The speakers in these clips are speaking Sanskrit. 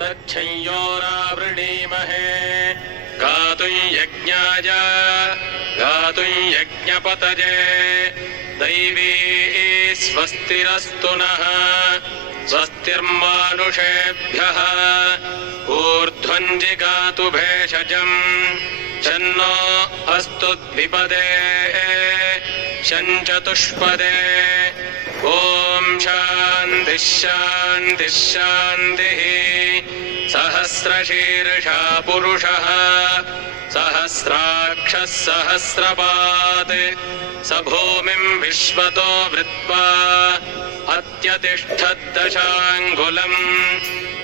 तच्छंयोरावृणीमहे गातुं यज्ञाय गातुं यज्ञपतये दैवी स्वस्तिरस्तु नः स्वस्तिर्मानुषेभ्यः ऊर्ध्वं जिगातु भेषजम् शन्नो अस्तु द्विपदे शञ्चतुष्पदे ॐ शान्तिः शान्तिः शान्तिः सहस्रशीर्षा पुरुषः सहस्राक्षः सहस्रपात् स भूमिं विश्वतो वृत्वा अत्यतिष्ठद्दशाङ्गुलम्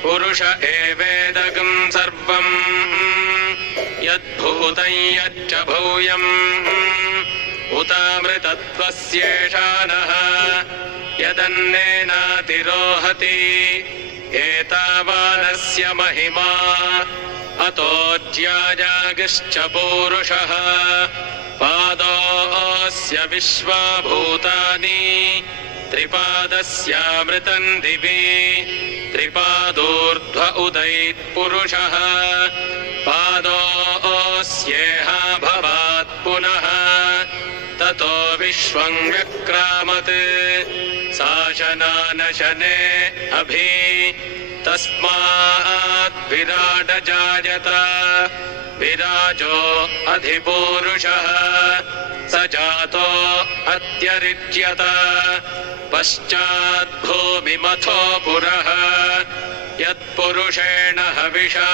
पुरुष एवेदगं सर्वम् यद्भूतं यच्च भूयम् उतामृतत्वस्येषानः यदन्नेनातिरोहति एतावानस्य महिमा अतो ज्यायागिश्च पूरुषः पादोऽस्य विश्वाभूतानि त्रिपादस्यामृतं दिवि त्रिपादोर्ध्व उदैत्पुरुषः पादोऽस्येह भवात् पुनः ततो विश्वं व्यक्रामत् शासनानशने अभि तस्मात् विराट जायत विराजो अधिपूरुषः स जातो अत्यरिच्यत पश्चात् भूमिमथो पुरः यत्पुरुषेण हविषा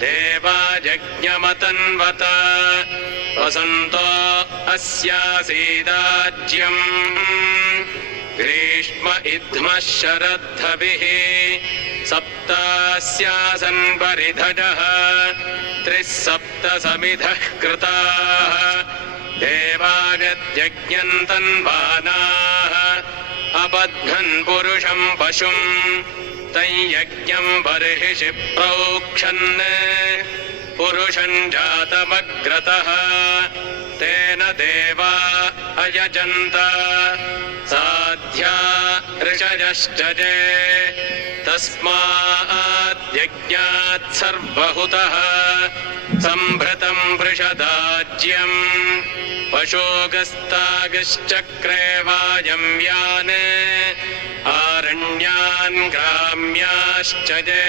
देवा यज्ञमतन्वत वसन्तो अस्यासीदाज्यम् ग्रीष्म इद्मः शरद्धभिः सप्तास्यासन् परिधजः त्रिसप्त समिधः कृताः देवागत्यज्ञन्तन्वानाः अपध्वन् पुरुषं पशुं तं यज्ञं बर्हिषि प्रोक्षन् पुरुषं जातमग्रतः तेन देवा अयजन्त साध्या ऋषयश्चजे तस्मात् यज्ञात् सर्वहुतः सम्भृतं वृषदाज्यम् पशोगस्तागिश्चक्रे वायव्यान् आरण्यान् ग्राम्याश्चजे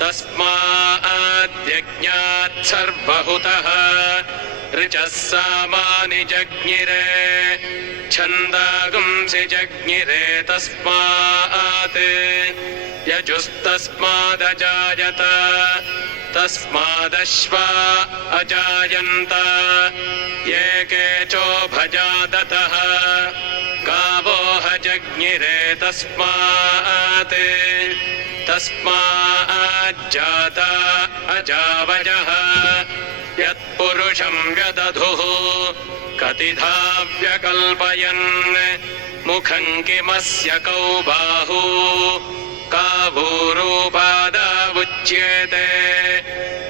तस्मात् यज्ञात् सर्वहुतः ऋचः सामानि जज्ञिरे छन्दागुंसि जज्ञिरे तस्मात् यजुस्तस्मादजायत तस्मादश्वा अजायन्त ये केचोभजादतः गावोह जज्ञिरे तस्मात् तस्माज्जाता अजावयः यत्पुरुषं व्यदधुः कतिधा व्यकल्पयन् मुखं किमस्य कौ बाहू कावूरूपादावुच्येते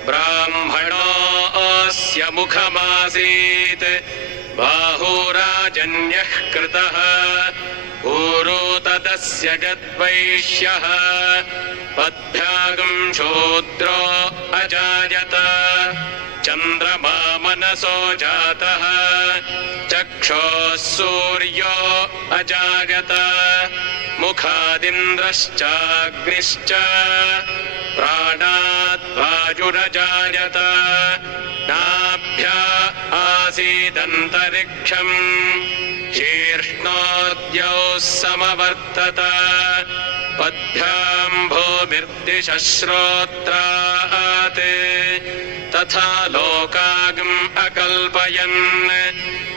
ब्राह्मणोऽस्य मुखमासीत् बाहुराजन्यः कृतः ऊरू तदस्य यद्वैश्यः पद्भ्यागं शूद्रो अजायत चन्द्रमा मनसो जातः चक्षोः सूर्यो अजायत मुखादिन्द्रश्चाग्निश्च प्राणात् वायुरजायत नाभ्या आसीदन्तरिक्षम् शीर्ष्णोद्यौ समवर्तत पद्भ्यां भूमिर्दिशः श्रोत्रात् तथा लोकागम् अकल्पयन्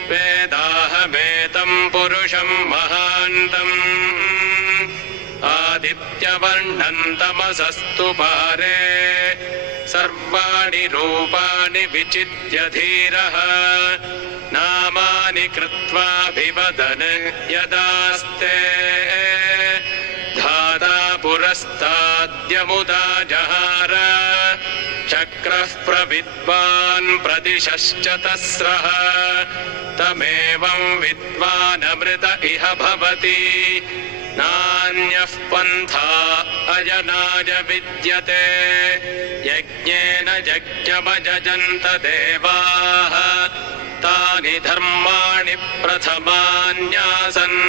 वेदाहमेतं पुरुषं महान्तम् आदित्यवर्णं तमसस्तु पारे सर्वाणि रूपाणि विचित्य धीरः नामानि कृत्वाभिवदन् यदास्ते धाता पुरस्ताद्यमुदा जहार चक्रः प्रविद्वान् प्रदिशश्च तस्रः तमेवं विद्वानमृत इह भवति नान्यः पन्था गायनाय विद्यते यज्ञेन यज्ञमयजन्त देवाः तानि धर्माणि प्रथमान्यासन्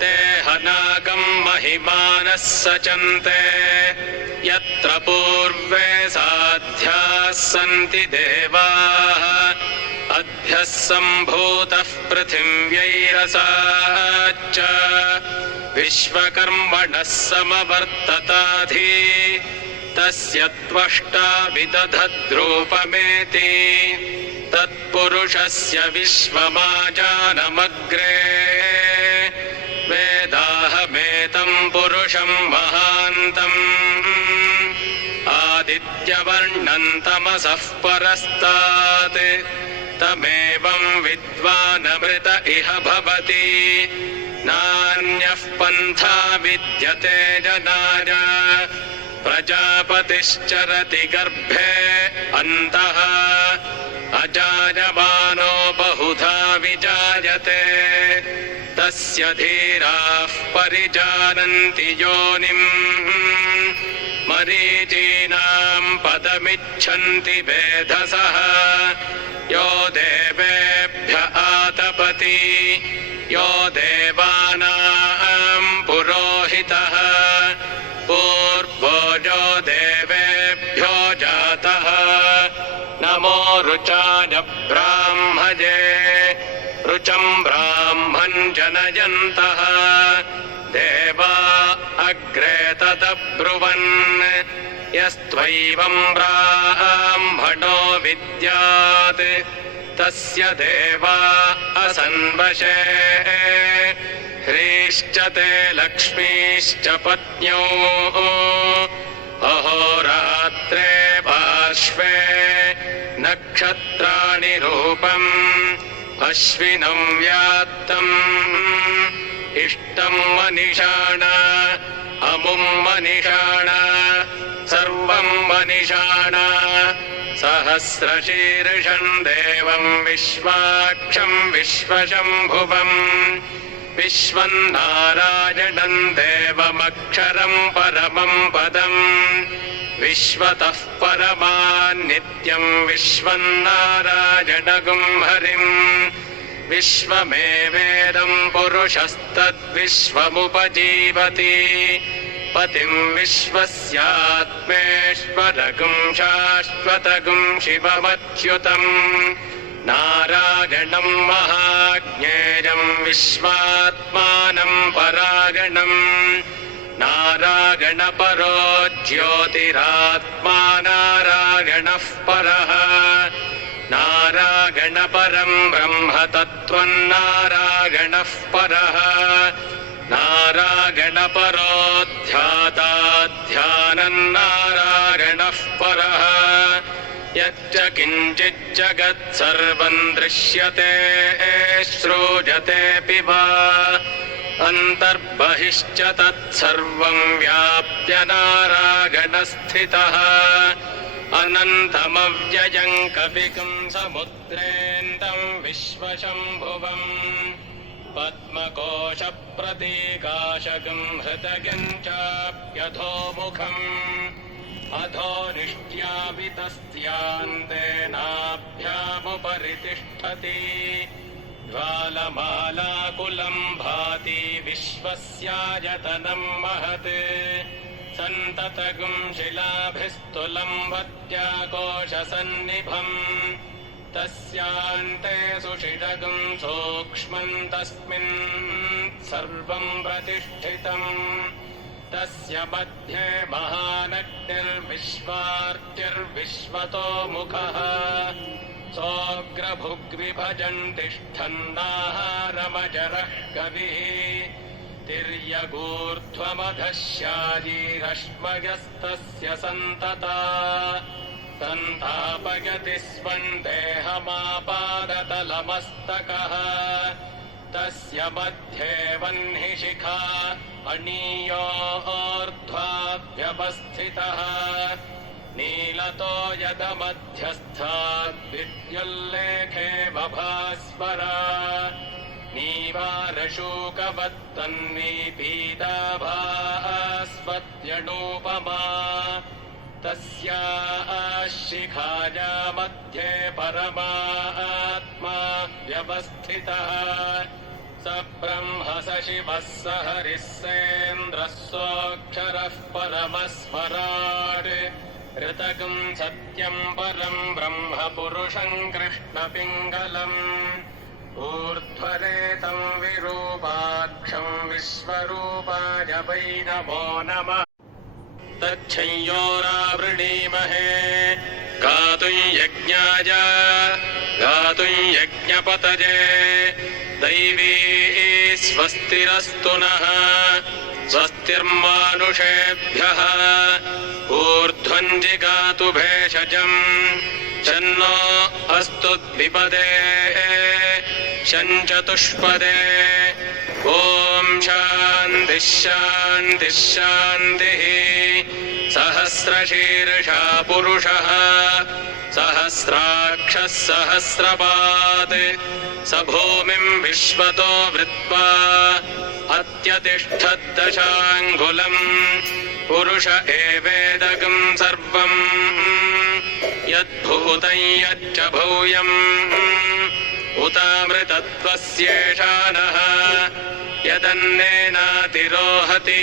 ते हनाकं महिमानः सचन्ते यत्र पूर्वे साध्याः सन्ति देवाः अभ्यः सम्भूतः पृथिव्यैरसाच्च विश्वकर्मणः समवर्तताधि तस्य त्वष्टा विदधद्रूपमेति तत्पुरुषस्य विश्वमाजानमग्रे वेदाहमेतं पुरुषं महान्तम् आदित्यवर्णं तमसः परस्तात् तमेवं विद्वानमृत इह भवति नान्यः पन्था विद्यते जनाय प्रजापतिश्चरति गर्भे अन्तः अजायमानो बहुधा विजायते तस्य धीराः परिजानन्ति योनिम् मरीचीनां पदमिच्छन्ति वेधसः यो देवेभ्य आतपति यो देवानां पुरोहितः पूर्वो यो देवेभ्यो जातः नमो रुचाय ब्राह्मये रुचं ब्राह्मं जनयन्तः देवा अग्रे तदब्रुवन् यस्त्वैवं ब्राह्मणो विद्यात् तस्य देवा असन्वशे ह्रीश्च ते लक्ष्मीश्च पत्न्यौ अहोरात्रे पार्श्वे नक्षत्राणि रूपम् अश्विनं व्यात्तम् इष्टं मनिषाण अमुं मनिषाण सर्वं मनिषाण सहस्रशीर्षं देवं विश्वाक्षं विश्वशम्भुवम् विश्वं नारायणं देवमक्षरं परमं पदम् विश्वतः परमान्नित्यं विश्वं नारायणगुं हरिम् विश्वमेवेदं पुरुषस्तद्विश्वमुपजीवति पतिं विश्वस्यात्मेश्वरगुं शाश्वतगुं शिवमच्युतम् नारायणं महाज्ञेयं विश्वात्मानं परागणम् नारायणपरो ज्योतिरात्मा नारायणः परः नारायणपरं ब्रह्म तत्त्वं नारायणः परः नारायणपरो ध्याता ध्यानं नारायणः परः यच्च किञ्चिज्जगत् सर्वं दृश्यते श्रूयतेऽपि वा अन्तर्बहिश्च तत्सर्वं व्याप्य नारायणस्थितः अनन्तमव्ययं कविकुं समुद्रेन्दं विश्वशम्भुवम् पद्मकोशप्रतीकाशकं हृदयं चाप्यधोमुखम् अधोनिष्ट्यावितस्यान्तेनाभ्यामुपरि तिष्ठति ज्वालमालाकुलं भाति विश्वस्यायतनं महत् सन्ततगुं शिलाभिस्तुलं वत्याकोशसन्निभम् तस्यान्ते सुषिरगुं सूक्ष्मं तस्मिन् सर्वं प्रतिष्ठितम् तस्य मध्ये महानग्निर्विश्वार्चिर्विश्वतो मुखः सोऽग्रभुग्विभजन् तिष्ठन्नाहारमजरः कविः तिर्यगूर्ध्वमधश्याजीरश्मयस्तस्य सन्तता सन्तापयति स्वं देहमापादतलमस्तकः तस्य मध्ये वह्निशिखा अणीयोर्ध्वाभ्यवस्थितः नीलतो यदमध्यस्थाद् विद्युल्लेखे बभास्वरा नीवारशूकवत्तन्वी पीताभास्वत्य यणूपमा तस्याः शिखाया मध्ये परमात्मा व्यवस्थितः स ब्रह्म स शिवः स हरिः सेन्द्रः सोऽक्षरः परमस्वराट् ऋतकं सत्यं परं ब्रह्म पुरुषं कृष्णपिङ्गलम् ऊर्ध्वरेतं विरूपाक्षं विश्वरूपाय वै नमो नमः तच्छंयोरावृणीमहे गातुं यज्ञाय गातुं यज्ञपतये दैवी स्वस्तिरस्तु नः स्वस्तिर्मानुषेभ्यः ऊर्ध्वं जिगातु भेषजम् शन्नो अस्तु द्विपदे शञ्चतुष्पदे ॐ शान्तिः शान्तिः शान्तिः सहस्रशीर्षा पुरुषः सहस्राक्षः सहस्रपात् स भूमिं विश्वतो वृत्वा अत्यतिष्ठद्दशाङ्गुलम् पुरुष एवेदकं सर्वम् यद्भूतं यच्च भूयम् उतामृतत्वस्येषा नः यदन्नेनातिरोहति